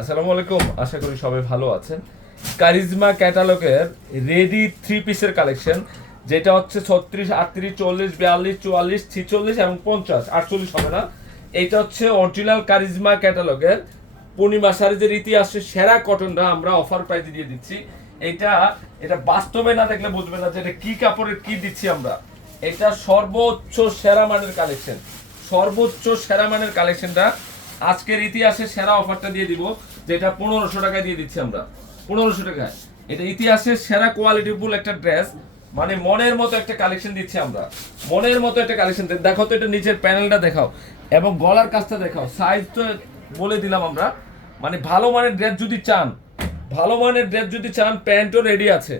আসসালামু আলাইকুম, আশা করি সবাই ভালো আছেন। কারিজমা ক্যাটালগের রেডি থ্রি পিসের কালেকশন যেটা হচ্ছে ছত্রিশ, আটত্রিশ, চল্লিশ, বিয়াল্লিশ, চুয়াল্লিশ, ছিচল্লিশ এবং পঞ্চাশ। আটচল্লিশ হবে না। এটা হচ্ছে অরিজিনাল কারিজমা ক্যাটালগের পূর্ণিমা সারিজের ইতিহাসে সেরা কটনটা আমরা অফার প্রাইজে দিয়ে দিচ্ছি। এটা এটা বাস্তবে না দেখলে বুঝবে না যে এটা কি কাপড়ের, কি দিচ্ছি আমরা। এটা সর্বোচ্চ সেরা মানের কালেকশন সর্বোচ্চ সেরা মানের কালেকশনটা আজকের ইতিহাসে সেরা অফারটা দিয়ে দিব, যেটা পনেরোশো টাকায় দিয়ে দিচ্ছি আমরা। পনেরোশো টাকায়। এটা ইতিহাসের সেরা কোয়ালিটিফুল একটা ড্রেস মানে মনের মতো একটা কালেকশন দিচ্ছি আমরা। মনের মতো একটা কালেকশন দেখো তো এটা নিচের প্যানেলটা দেখাও, এবং গলার কাজটা দেখাও। সাইজ তো বলে দিলাম আমরা। মানে ভালো মানের ড্রেস যদি চান, ভালো মানের ড্রেস যদি চান, প্যান্টও রেডি আছে।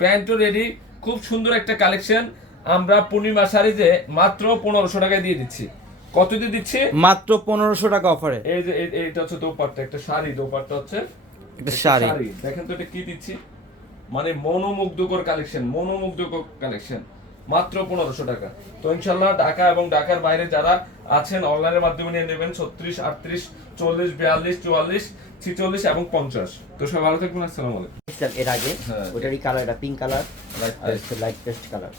প্যান্টও রেডি খুব সুন্দর একটা কালেকশন আমরা পূর্ণিমা শাড়িতে মাত্র পনেরোশো টাকায় দিয়ে দিচ্ছি। কত দিয়ে দিচ্ছি? মাত্র পনেরোশো টাকা অফারে। এই যে এইটা হচ্ছে দোপাট্টা একটা শাড়ি দোপাট্টা হচ্ছে। একটা শাড়ি। দেখেন তো এটা কি দিচ্ছি? মানে মনোমুগ্ধকর কালেকশন মনোমুগ্ধকর কালেকশন মাত্র পনেরোশো টাকা। তো ইনশাল্লাহ ঢাকা এবং ঢাকার বাইরে যারা আছেন অনলাইনের মাধ্যমে নিয়ে নেবেন ছত্রিশ আটত্রিশ চল্লিশ বিয়াল্লিশ চুয়াল্লিশ ছিচল্লিশ এবং পঞ্চাশ। তো সব ভালো থাকবেন আসসালামু আলাইকুম। এর আগে হ্যাঁ। ওটারই কালার এটা pink colour. Light paste colour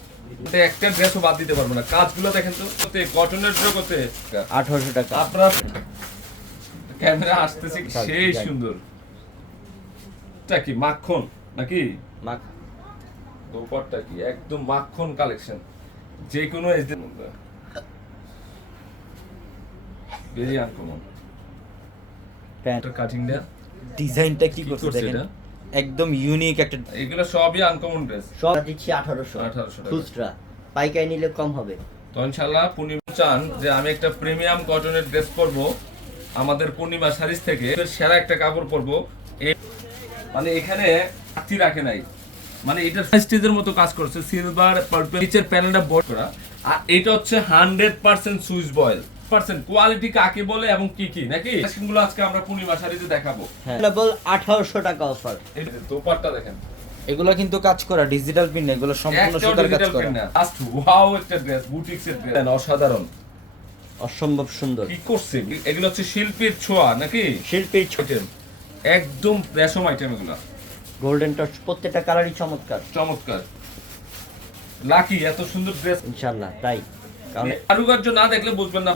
এটা একটা ড্রেসও বাদ দিতে পারব না। কাজগুলো দেখেন তো কতে কটনের জগতে আঠারোশো টাকা। আপনার ক্যামেরা আসতেছে সেই সুন্দর। এটা কি মাখন নাকি? দোপাট্টা কি? একদম মাখন কালেকশন যে কোনো এজদের মধ্যে। ভেরি আনকমন ডিজাইনটা কি করছে দেখেন? একদম ইউনিক একটা এগুলো সবই আনকমন ড্রেস সব দিচ্ছি আঠারোশো। 1800 খুচরা। পাইকারি নিলে কম হবে। তো পূর্ণিমা চান যে আমি একটা প্রিমিয়াম কটনের ড্রেস পরবো। আমাদের পূর্ণিমা শাড়িজ থেকে সেরা একটা কাপড় পরবো। মানে এখানে হাতি রাখে নাই। মানে এটা স্টেজের মতো কাজ করছে। সিলভার পার্পল নিচের প্যানেলটা বোর্ড করা। আর এটা হচ্ছে hundred percent Swiss voile percent quality কাকে বলে এবং কি কি নাকি? সেগুলো আজকে আমরা পূর্ণিমা শাড়িতে দেখাবো। হ্যাঁ। আঠারোশো টাকা অফার এই যে দোপাট্টা দেখেন। এগুলো কিন্তু কাজ করা ডিজিটাল প্রিন্ট এগুলো সম্পূর্ণ সুতার কাজ করা। Just wow একটা ড্রেস বুটিক্সের ড্রেস অসাধারণ। অসম্ভব সুন্দর। কি করছে? এগুলো হচ্ছে শিল্পীর ছোঁয়া নাকি? শিল্পীর আইটেম একদম রেশম আইটেম এগুলো। গোল্ডেন টচ প্রত্যেকটা কালারই চমৎকার। চমৎকার। লাকি এত সুন্দর ড্রেস ইনশাল্লাহ তাই। কারণ কারুকার্য না দেখলে বুঝবেন না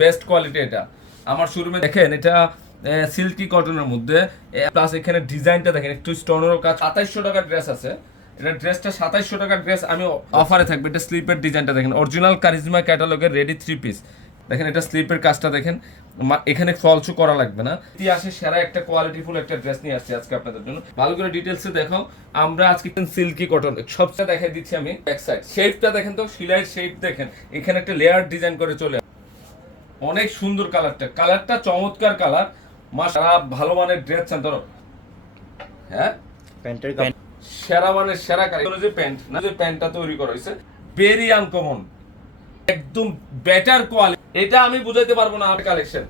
বেস্ট কোয়ালিটি এটা। আমার শোরুমে দেখেন এটা সিল্কি কটনের মধ্যে। প্লাস এখানে ডিজাইনটা দেখেন একটু স্টোনেরও কাজ। সাতাইশশো টাকার ড্রেস আছে। এটা ড্রেসটা সাতাইশশো টাকার ড্রেস আমি অফারে থাকবে। এটা স্লিপের ডিজাইনটা দেখেন। অরিজিনাল কারিজমা ক্যাটালগের রেডি থ্রি পিস দেখেন এটা স্লিপের কাজটা দেখেন। এখানে ফলসও করা লাগবে না। ইতিহাসে সেরা একটা কোয়ালিটিফুল একটা ড্রেস নিয়ে আসছি আজকে আপনাদের জন্য। ভালো করে ডিটেলসে দেখো আমরা আজকে সিল্কি কটন সবচেয়ে দেখাই দিচ্ছি আমি ব্যাক সাইড শেপটা দেখেন তো সিলাইয়ের শেপ দেখেন। এখানে একটা লেয়ার ডিজাইন করে চলে। অনেক সুন্দর কালারটা কালারটা চমৎকার কালার মা সারা ভালো মানের ড্রেস চান ধরো হ্যাঁ? প্যান্টের সেরা মানের সেরা কালার যে প্যান্ট না যে প্যান্টটা তৈরি করা হয়েছে ভেরি আনকমন একদম বেটার কোয়ালিটি এটা আমি বুঝাইতে পারব না আমার কালেকশন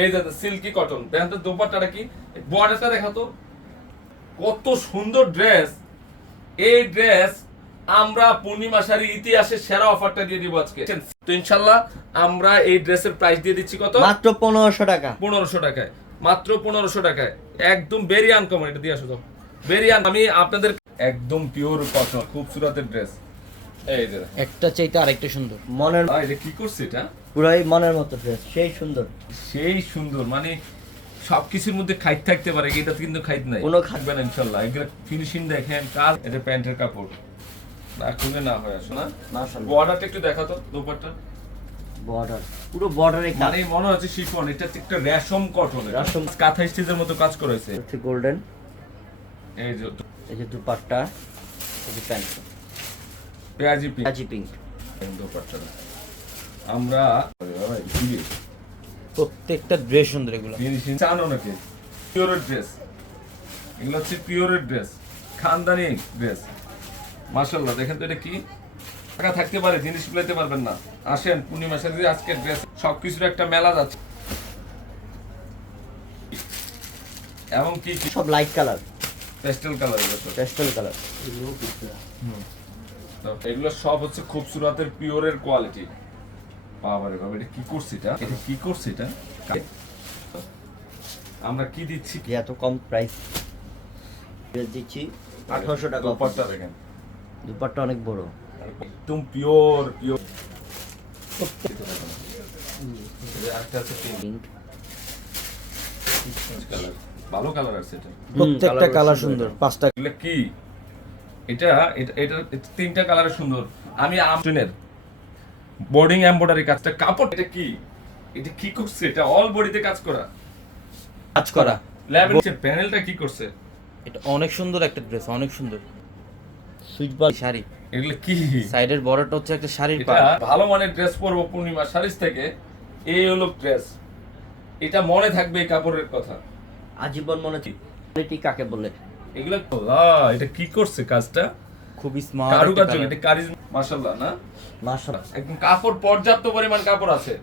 এই যে সিল্কি কটন প্যান্টের দোপাট্টাটা কি? বর্ডারটা দেখা তো। কত সুন্দর ড্রেস এই ড্রেস আমরা পূর্ণিমা শাড়ি ইতিহাসের সেরা অফারটা দিয়ে দিব আজকে। তো ইনশাল্লাহ আমরা এই ড্রেসের প্রাইস দিয়ে দিচ্ছি কত? মাত্র পনেরোশো টাকা। পনেরোশো টাকায়। মাত্র পনেরোশো টাকায়। একদম ভেরি আনকমন এটা দিয়ে আসো তো। ভেরি আমি আপনাদের একদম পিওর কটন খুব সুরাতের ড্রেস একটা চাইতে আরেকটা সুন্দর। মনের এটা কি করছে এটা? পুরাই মনের মতো সেই সুন্দর। সেই সুন্দর মানে সবকিছুর মধ্যে খাইট থাকতে পারে এটা কিন্তু খাইট নাই। কোনো থাকবে না ইনশাল্লাহ। এগুলো ফিনিশিং দেখেন কাজ এটা প্যান্টের কাপড়। না খুলে না হয় আসো না বর্ডারটা একটু দেখো তো দুপাট্টা। বর্ডার পুরো বর্ডারে মানে মনে হচ্ছে শিফন এটা একটা রেশম কটন রেশম। কাঁথা স্টিচের মতো কাজ করেছে। গোল্ডেন এই যে এই যে দুপাট্টা এই যে প্যান্ট পেঁয়াজি পিঙ্ক কাজি পিঙ্ক দোপাট্টাটা আমরা প্রত্যেকটা ড্রেস সুন্দর এগুলো। চান অনেকে। পিওরের ড্রেস এগুলো হচ্ছে পিওরের ড্রেস খানদানি ড্রেস মাশাল্লাহ দেখেন তো এটা কি? টাকা থাকতে পারে জিনিস পেতে পারবেন না। আসেন পূর্ণিমা সাথে আজকে ড্রেস সবকিছুর একটা মেলা যাচ্ছে। এবং কি কি? সব লাইট কালার পেস্টেল কালার এগুলো পেস্টেল কালার তো এগুলো সব হচ্ছে খুব সুরাতের পিওরের কোয়ালিটি বাবারে বাবা এটা কি করছে এটা? এটা কি করছে এটা? আমরা কি দিচ্ছি? এত কম প্রাইস দিচ্ছি। আঠারোশো টাকা। দুপাট্টা দেখেন। দুপাট্টা অনেক বড়। একদম পিওর পিওর আরেকটা আছে ভালো কালার আছে এটা। প্রত্যেকটা কালার সুন্দর। পাঁচটা কি? এটা এটা এটা তিনটা কালার সুন্দর। আমি আমটনের বোর্ডিং এমব্রয়ডারি কাজটা কাপড় এটা কি? এটা কি করছে? এটা অল বডিতে কাজ করা। কাজ করা। ল্যাবেল প্যানেলটা কি করছে? এটা অনেক সুন্দর একটা ড্রেস অনেক সুন্দর। সুইচ বার শাড়ি। এগুলো কি? সাইডের বর্ডারটা হচ্ছে একটা শাড়ির এটা পাড়। ভালো মানের ড্রেস পরবো পূর্ণিমা শাড়ি থেকে। এই হলো ড্রেস এটা মনে থাকবে এই কাপড়ের কথা। আজীবন মনে কোয়ালিটি কাকে বলে? এগুলো আল্লাহ, এটা কি করছে কাজটা? খুবই স্মার্ট কারুকার্য এটা মাশাআল্লাহ না? মাশাআল্লাহ। একদম কাপড় পর্যাপ্ত পরিমাণ কাপড় আছে।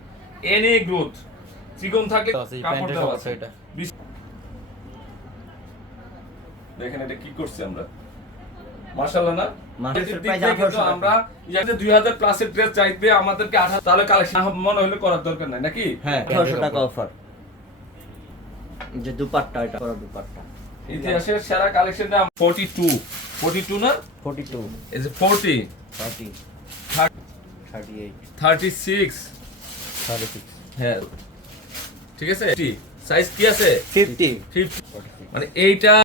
এনে গ্রোথ চিকন থাকে কাপড় দেওয়া আছে। এটা। দেখেন এটা কি করছে আমরা? মাশাআল্লাহ না? মার্কেটের এটার দিক price দিয়ে 1800 কিন্তু টাকা। আমরা প্লাসের ড্রেস চাইবে আমাদেরকে 18 তাহলে কালেকশন মনে হলে করার দরকার নাই নাকি? হ্যাঁ টাকা অফার যে দুপাট্টা এটা করা দুপাট্টা। ইতিহাসের সেরা কালেকশনটা 42 42 না? ফোর্টি টু এই যে 40 thirty thirty thirty eight thirty six thirty six হ্যাঁ ঠিক আছে? সাইজ কি আছে? ফিফটি ফিফটি মানে এইটা